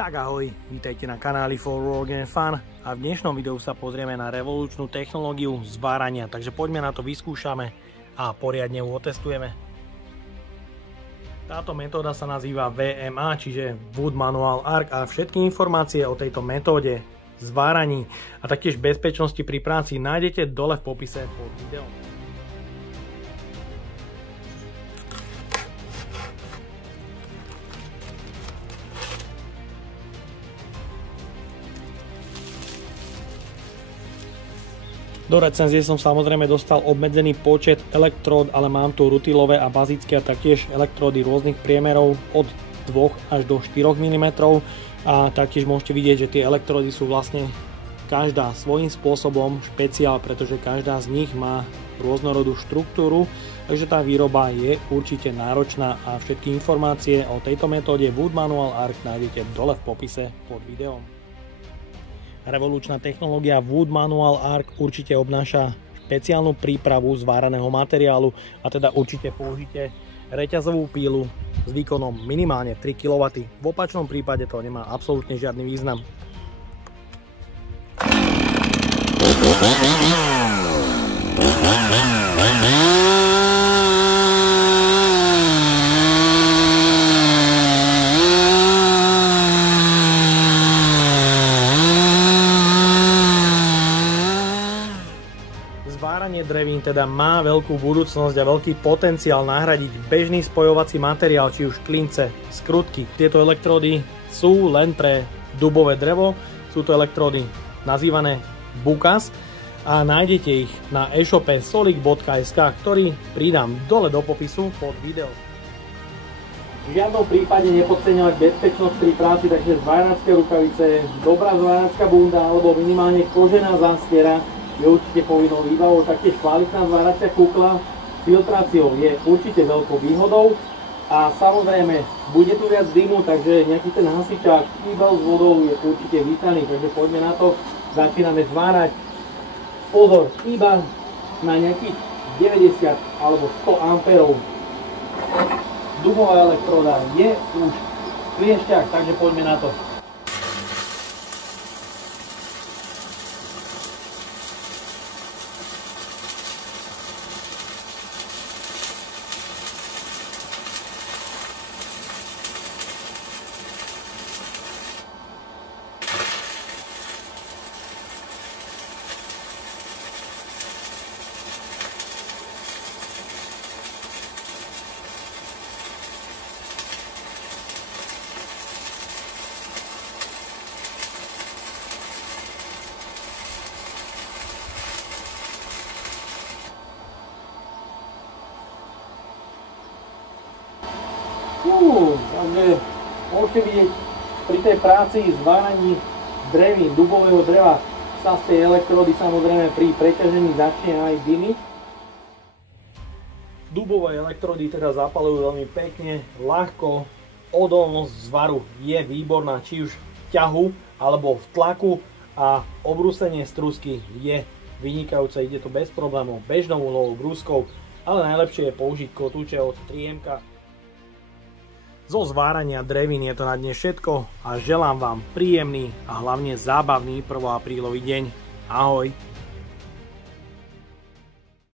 Tak ahoj, vítajte na kanáli For Work and Fun a v dnešnom videu sa pozrieme na revolučnú technológiu zvárania, takže poďme na to, vyskúšame a poriadne ju otestujeme. Táto metóda sa nazýva VMA, čiže Wood Manual Arc, a všetky informácie o tejto metóde zváraní a taktiež bezpečnosti pri práci nájdete dole v popise pod videom. Do recenzie som samozrejme dostal obmedzený počet elektród, ale mám tu rutilové a bazické a taktiež elektródy rôznych priemerov od 2 až do 4 mm a taktiež môžete vidieť, že tie elektródy sú vlastne každá svojím spôsobom špeciál, pretože každá z nich má rôznorodú štruktúru, takže tá výroba je určite náročná a všetky informácie o tejto metóde Wood Manual Arc nájdete dole v popise pod videom. Revolučná technológia Wood Manual Arc určite obnáša špeciálnu prípravu zváraného materiálu a teda určite použite reťazovú pílu s výkonom minimálne 3 kW. V opačnom prípade to nemá absolútne žiadny význam. Zváranie drevín teda má veľkú budúcnosť a veľký potenciál nahradiť bežný spojovací materiál, či už klince, skrutky. Tieto elektródy sú len pre dubové drevo, sú to elektródy nazývané Bukas a nájdete ich na e-shope solic.sk, ktorý pridám dole do popisu pod video. V žiadnom prípade nepodceňovať bezpečnosť pri práci, takže zváračské rukavice, dobrá zváracká bunda alebo minimálne kožená zástiera je určite povinnou výbavou. Taktiež kvalitná zváracia kukla s filtráciou je určite veľkou výhodou a samozrejme bude tu viac dymu, takže nejaký ten hasičák kýbel s vodou je určite vítaný, takže poďme na to, začíname zvárať. Pozor, iba na nejakých 90 alebo 100 amperov. Dubová elektróda je už v kliešťach, takže poďme na to. Takže môžete vidieť, pri tej práci zváraní drevín, dubového dreva sa z tej elektródy samozrejme pri preťažení začne aj dymiť. Dubové elektródy teda zapalujú veľmi pekne, ľahko, odolnosť zvaru je výborná, či už v ťahu alebo v tlaku a obrúsenie strusky je vynikajúce, ide to bez problémov, bežnou uhlovou brúskou, ale najlepšie je použiť kotúče od 3M. Zo zvárania drevín je to na dnes všetko a želám vám príjemný a hlavne zábavný 1. aprílový deň. Ahoj!